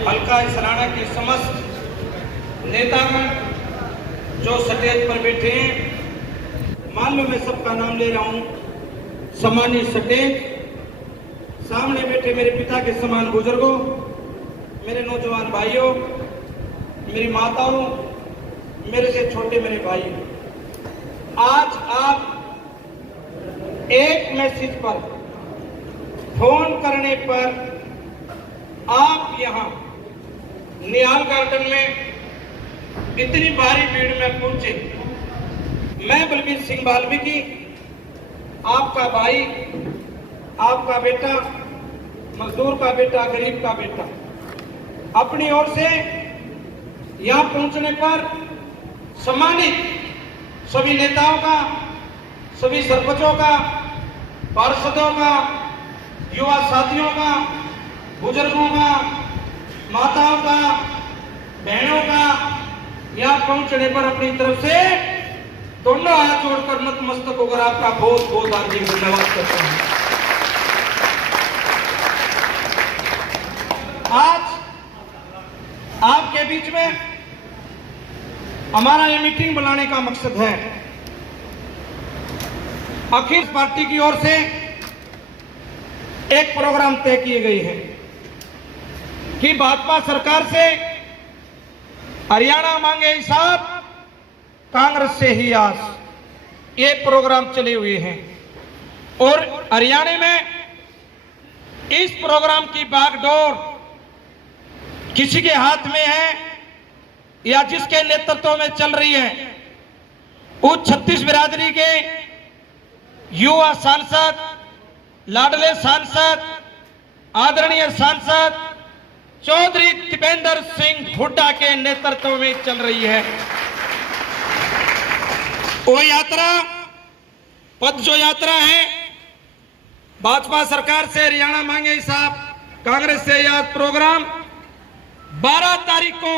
हल्का इसराना के समस्त नेतागण जो स्टेज पर बैठे हैं, मान लो मैं सबका नाम ले रहा हूं। सम्मानित स्टेज, सामने बैठे मेरे पिता के समान बुजुर्गों, मेरे नौजवान भाइयों, मेरी माताओं, मेरे से छोटे मेरे भाई, आज आप एक मैसेज पर फोन करने पर आप यहाँ निहाल गार्डन में इतनी भारी भीड़ में पहुंचे। मैं बलबीर सिंह वाल्मीकि, आपका भाई, आपका बेटा, मजदूर का बेटा, गरीब का बेटा, अपनी ओर से यहां पहुंचने पर सम्मानित सभी नेताओं का, सभी सरपंचों का, पार्षदों का, युवा साथियों का, बुजुर्गों का, माताओं का, बहनों का, यहां पहुंचने पर अपनी तरफ से दोनों हाथ जोड़कर नतमस्तक होकर आपका बहुत बहुत हार्दिक धन्यवाद करता हूं। आज आपके बीच में हमारा ये मीटिंग बुलाने का मकसद है, अखिल पार्टी की ओर से एक प्रोग्राम तय किए गए हैं कि भाजपा सरकार से हरियाणा मांगे हिसाब, कांग्रेस से ही आस, ये प्रोग्राम चले हुए हैं। और हरियाणा में इस प्रोग्राम की बागडोर किसी के हाथ में है या जिसके नेतृत्व में चल रही है, उस छत्तीस बिरादरी के युवा सांसद, लाडले सांसद, आदरणीय सांसद चौधरी दीपेंद्र सिंह हुड्डा के नेतृत्व में चल रही है। वो यात्रा, पद जो यात्रा है, भाजपा सरकार से हरियाणा मांगे हिसाब, कांग्रेस से यह प्रोग्राम 12 तारीख को,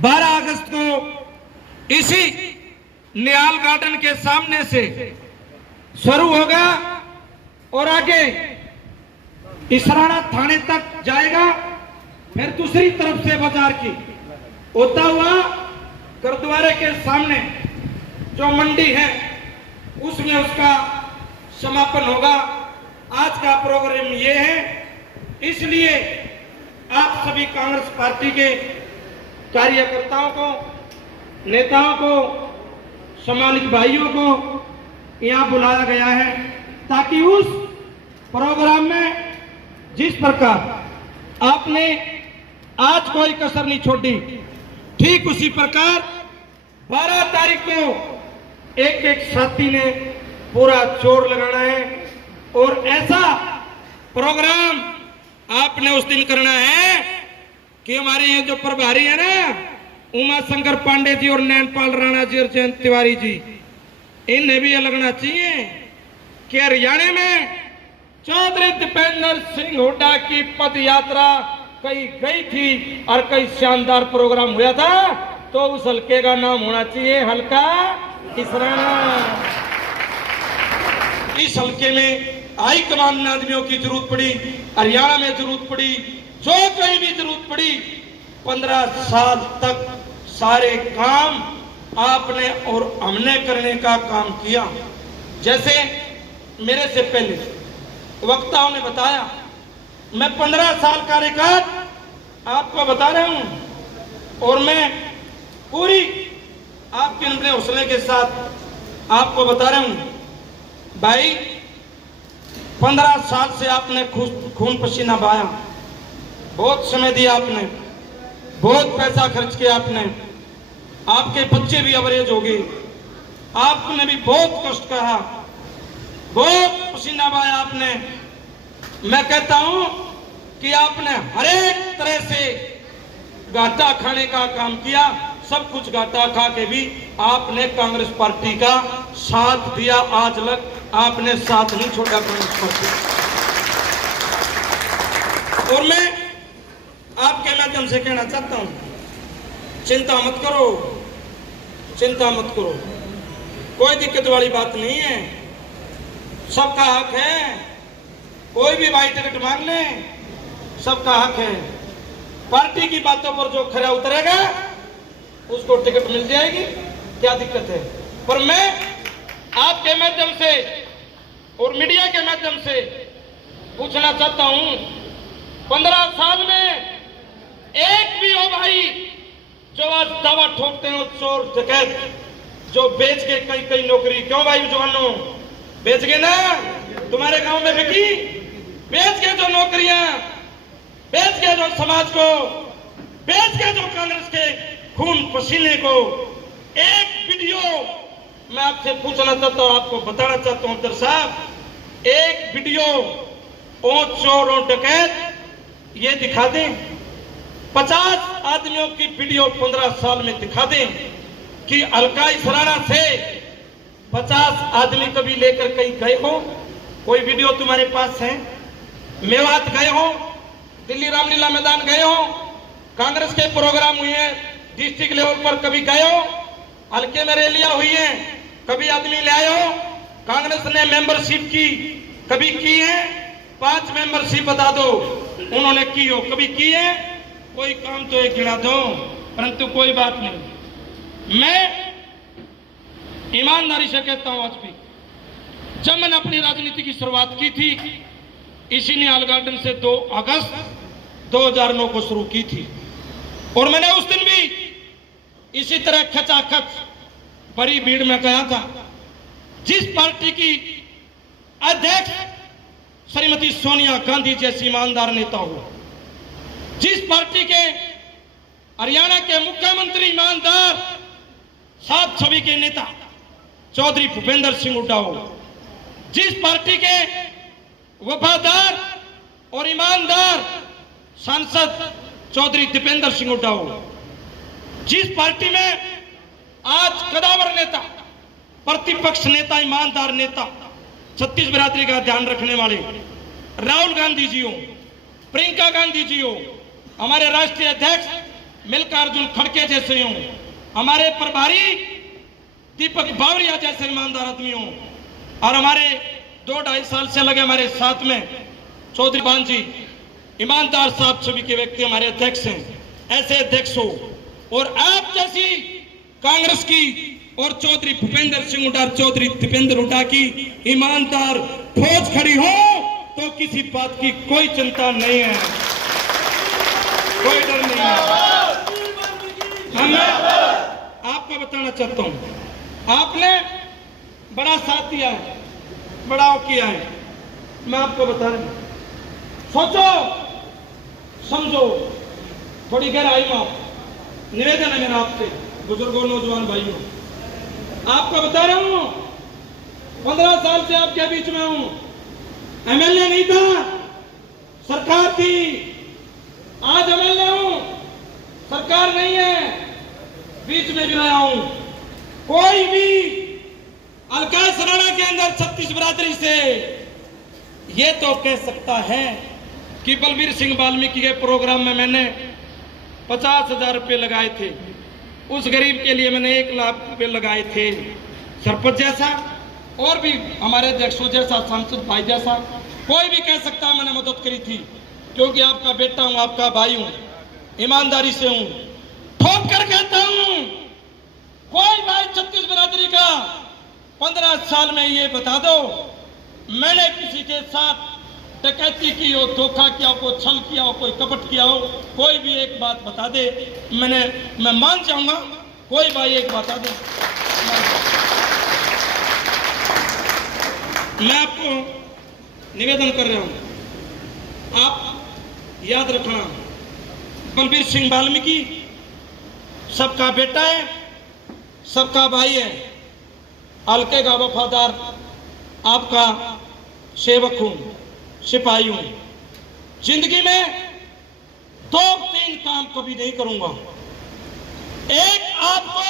12 अगस्त को इसी निहाल गार्डन के सामने से शुरू होगा और आगे इसराना थाने तक जाएगा, फिर दूसरी तरफ से बाजार की होता हुआ गुरुद्वारे के सामने जो मंडी है उसमें उसका समापन होगा। आज का प्रोग्राम ये है, इसलिए आप सभी कांग्रेस पार्टी के कार्यकर्ताओं को, नेताओं को, सम्मानित भाइयों को यहाँ बुलाया गया है ताकि उस प्रोग्राम में जिस प्रकार आपने आज कोई कसर नहीं छोड़ी, ठीक उसी प्रकार 12 तारीख को एक एक साथी ने पूरा जोर लगाना है और ऐसा प्रोग्राम आपने उस दिन करना है कि हमारे ये जो प्रभारी है ना, उमा शंकर पांडे जी और नैनपाल राणा जी और जयंत तिवारी जी, इन्हें भी ये लगना चाहिए कि हरियाणा में चौधरी दीपेंद्र सिंह हुड्डा की पद यात्रा कहीं गई थी और कई शानदार प्रोग्राम हुआ था, तो उस हल्के का नाम होना चाहिए हल्का इसराना। इस हल्के में हाई कमान आदमियों की जरूरत पड़ी, हरियाणा में जरूरत पड़ी, जो कहीं भी जरूरत पड़ी, 15 साल तक सारे काम आपने और हमने करने का काम किया। जैसे मेरे से पहले वक्ताओं ने बताया, मैं 15 साल का रिकॉर्ड आपको बता रहा हूं और मैं पूरी आपके अपने हौसले के साथ आपको बता रहा हूं। भाई 15 साल से आपने खून पसीना बहाया, बहुत समय दिया आपने, बहुत पैसा खर्च किया आपने, आपके बच्चे भी अवरेज हो गए, आपने भी बहुत कष्ट कहा, बहुत पसीना बहाया आपने। मैं कहता हूं कि आपने हर एक तरह से घाटा खाने का काम किया, सब कुछ घाटा खा के भी आपने कांग्रेस पार्टी का साथ दिया। आज तक आपने साथ नहीं छोड़ा कांग्रेस पार्टी। और मैं आपके माध्यम से कहना चाहता हूं, चिंता मत करो, चिंता मत करो, कोई दिक्कत वाली बात नहीं है, सबका हक है, कोई भी भाई टिकट मांग ले, सबका हक है। पार्टी की बातों पर जो खरा उतरेगा उसको टिकट मिल जाएगी, क्या दिक्कत है। पर मैं आपके माध्यम से और मीडिया के माध्यम से पूछना चाहता हूं, 15 साल में एक भी हो भाई जो आज दावा ठोकते हो चोर डकैत जो बेच के कई नौकरी, क्यों भाई जवानों बेच गए ना, तुम्हारे गांव में बिकी, बेच के जो नौकरियां, बेच के जो समाज को, बेच के जो कांग्रेस के खून पसीने को। एक वीडियो मैं आपसे पूछना चाहता हूं, आपको बताना चाहता हूं अब्दुल साहब, एक वीडियो ओ चोर और डकैत ये दिखा दें, 50 आदमियों की वीडियो 15 साल में दिखा दें कि अलकाई सराना से 50 आदमी कभी लेकर कहीं गए हो, कोई वीडियो तुम्हारे पास है? मेवात गए हो, दिल्ली रामलीला मैदान गए हो, कांग्रेस के प्रोग्राम हुए हैं डिस्ट्रिक्ट लेवल पर कभी गए हो, हल्के में रैलियां हुई हैं कभी आदमी ले आए हो, कांग्रेस ने मेंबरशिप की कभी की है? 5 मेंबरशिप बता दो उन्होंने की हो, कभी की है? कोई काम तो एक गिना दो, परंतु कोई बात नहीं। मैं ईमानदारी से कहता हूं, आज भी जब मैंने अपनी राजनीति की शुरुआत की थी इसी निहाल गार्डन से 2 अगस्त 2009 को शुरू की थी, और मैंने उस दिन भी इसी तरह खचाखच बड़ी भीड़ में गया था। जिस पार्टी की अध्यक्ष श्रीमती सोनिया गांधी जैसी ईमानदार नेता हो, जिस पार्टी के हरियाणा के मुख्यमंत्री ईमानदार सात छवि के नेता चौधरी भूपेंद्र सिंह हुड्डा हो, जिस पार्टी के वफादार और ईमानदार सांसद चौधरी दीपेंद्र सिंह हुड्डा हो, जिस पार्टी में आज कदावर नेता, प्रतिपक्ष नेता, ईमानदार नेता, छत्तीस बिरादरी का ध्यान रखने वाले राहुल गांधी जी हो, प्रियंका गांधी जी हो, हमारे राष्ट्रीय अध्यक्ष मल्लिकार्जुन खड़गे जैसे हो, हमारे प्रभारी दीपक बावरिया जैसे ईमानदार आदमी हो, और हमारे 2-2.5 साल से लगे हमारे साथ में चौधरी बान जी ईमानदार साहब सभी के व्यक्ति हमारे अध्यक्ष हैं। ऐसे अध्यक्ष हो और आप जैसी कांग्रेस की और चौधरी भूपेंद्र सिंह हुड्डा, चौधरी दीपेंद्र हुड्डा की ईमानदार फौज खड़ी हो तो किसी बात की कोई चिंता नहीं है, कोई डर नहीं है। मैं आपको बताना चाहता हूं, आपने बड़ा साथ दिया है, बड़ा किया है, मैं आपको बता रहा हूं, सोचो समझो, थोड़ी गहराई में निवेदन है मेरा आपसे, बुजुर्गों नौजवान भाइयों, आपको बता रहा हूं, 15 साल से आपके बीच में हूं, एमएलए नहीं था, सरकार थी, आज एमएलए हूं, सरकार नहीं है, बीच में भी रहा हूं। कोई भी अलकाई सराना के अंदर 36 बिरादरी से ये तो कह सकता है कि बलबीर सिंह वाल्मीकि के प्रोग्राम में मैंने 50,000 रुपये लगाए थे, उस गरीब के लिए मैंने 1 लाख रुपये लगाए थे, सरपंच जैसा और भी हमारे अध्यक्षों जैसा, सांसद भाई जैसा कोई भी कह सकता है मैंने मदद करी थी, क्योंकि आपका बेटा हूं, आपका भाई हूं, ईमानदारी से हूं, ठोक कर कहता हूं। कोई भाई 36 बिरादरी का 15 साल में ये बता दो मैंने किसी के साथ डकैती की हो, धोखा किया हो, कोई छल किया हो, कोई कपट किया हो, कोई भी एक बात बता दे, मैं मान जाऊंगा। कोई भाई एक बता दे, मैं आपको निवेदन कर रहा हूं, आप याद रखना, बलबीर सिंह वाल्मीकि सबका बेटा है, सबका भाई है, हल्के का वफादार आपका सेवक हूं, सिपाही हूं। जिंदगी में 2-3 काम कभी नहीं करूंगा। एक, आपको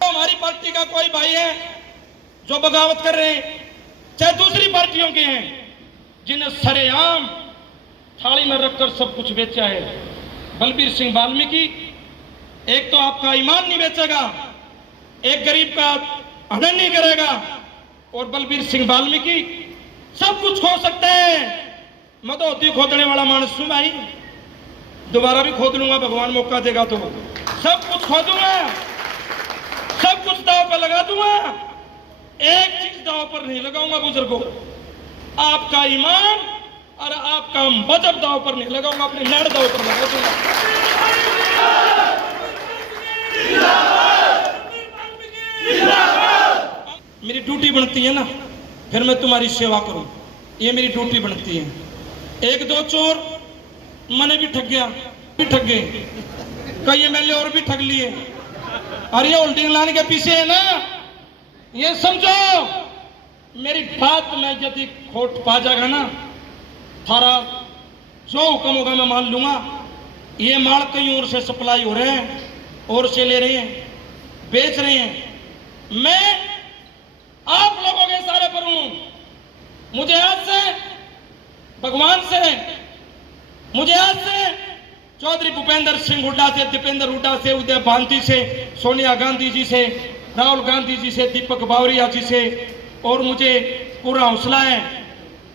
तो हमारी पार्टी का कोई भाई है जो बगावत कर रहे हैं, चाहे दूसरी पार्टियों के हैं जिन्हें सरेआम थाली में रखकर सब कुछ बेचा है, बलबीर सिंह वाल्मीकि एक तो आपका ईमान नहीं बेचेगा, एक गरीब का हनन नहीं करेगा, और बलबीर सिंह वाल्मीकि सब कुछ खो सकते हैं। मैं तो होती खोदने वाला मानस हूं भाई, दोबारा भी खोद लूंगा, भगवान मौका देगा तो सब कुछ खोदूंगा, सब कुछ दांव पर लगा दूंगा। एक चीज दांव पर नहीं लगाऊंगा बुजुर्गों, आपका ईमान और आपका मजहब दांव पर नहीं लगाऊंगा, अपने लड़ दांव पर लगा दूंगा। मेरी ड्यूटी बनती है ना, फिर मैं तुम्हारी सेवा करूं, ये मेरी ड्यूटी बनती है। एक दो चोर मैंने भी ठग गया, भी ठग गए, कई एमएलए और भी ठग लिए। अरे ये होल्डिंग लाने के पीछे है ना, ये समझो मेरी बात में यदि खोट पा जाएगा ना, थारा जो हुक्म होगा मैं मान लूंगा। ये माल कई ओर से सप्लाई हो रहे हैं, और से ले रहे हैं, बेच रहे हैं। मैं आप लोगों के सारे पर हूं। मुझे आज से भगवान से, मुझे आज से चौधरी भूपेंद्र सिंह हुड्डा से, दीपेंद्र हुड्डा से, उदय भांति से, सोनिया गांधी जी से, राहुल गांधी जी से, दीपक बावरिया जी से, और मुझे पूरा हौसला है।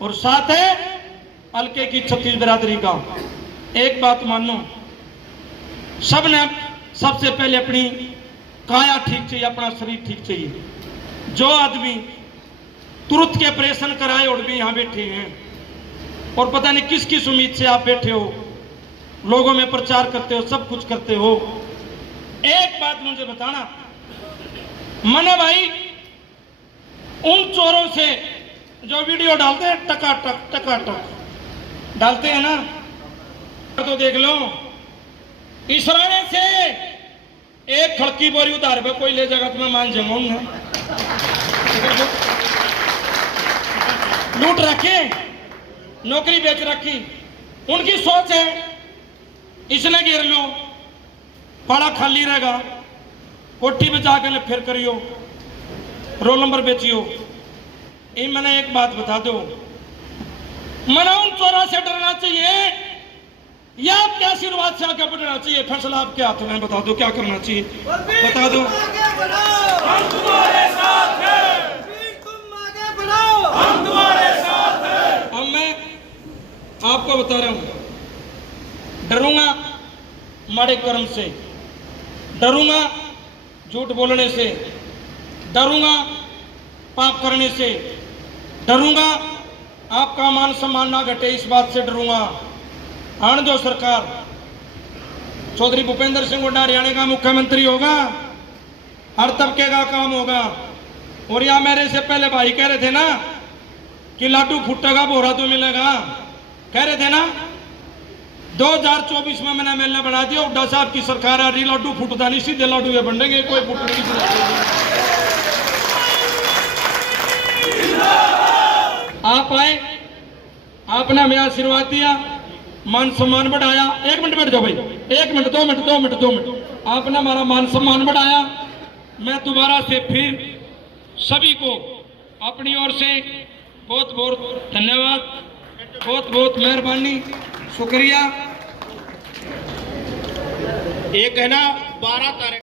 और साथ है हल्के की छत्तीस बिरादरी का। एक बात मानो, सबने सबसे पहले अपनी काया ठीक चाहिए, अपना शरीर ठीक चाहिए। जो आदमी तुरंत के ऑपरेशन कराए और भी यहां बैठे हैं, और पता नहीं किस किस उम्मीद से आप बैठे हो, लोगों में प्रचार करते हो, सब कुछ करते हो। एक बात मुझे बताना, मना भाई उन चोरों से जो वीडियो डालते हैं, टकाटक डालते हैं ना, तो देख लो, इसराने से एक खड़की बोरी उधार पे कोई ले जाएगा तो मैं मान जाऊंगा। लूट रखे, नौकरी बेच रखी, उनकी सोच है इसने घेर लो, पाड़ा खाली रहेगा, कोठी पे जाकर फिर करियो, रोल नंबर बेचियो। ये मैंने एक बात बता दो, मना उन चोरों से डरना चाहिए या आपके आशीर्वाद से आगे बढ़ना चाहिए? फैसला आपके हाथ में, बता दो क्या करना चाहिए, बता दो। हम तुम्हारे साथ हैं, तुम आगे बढ़ो, हम तुम्हारे साथ हैं। अब मैं आपको बता रहा हूं, डरूंगा माड़े कर्म से, डरूंगा झूठ बोलने से, डरूंगा पाप करने से, डरूंगा आपका मान सम्मान ना घटे, इस बात से डरूंगा। आने दो सरकार, चौधरी भूपेंद्र सिंह हुड्डा हरियाणा का मुख्यमंत्री होगा, हर तबके का काम होगा। और यहाँ मेरे से पहले भाई कह रहे थे ना कि लाडू फूटेगा बोरा तो मिलेगा, कह रहे थे ना। 2024 में मैंने एमएलए बना दिया, हुड्डा साहब की सरकार आ रही, लाडू फूटता नहीं, सीधे लाडू ये बनेंगे, कोई फूटने की जरूरत नहीं। आप आए, आपने हमें आशीर्वाद दिया, मान सम्मान बढ़ाया। एक मिनट बैठ जाओ भाई, एक मिनट, 2 मिनट, 2 मिनट, 2 मिनट। आपने हमारा मान सम्मान बढ़ाया। मैं दोबारा से फिर सभी को अपनी ओर से बहुत बहुत धन्यवाद, बहुत बहुत मेहरबानी, शुक्रिया। एक है ना 12 तारीख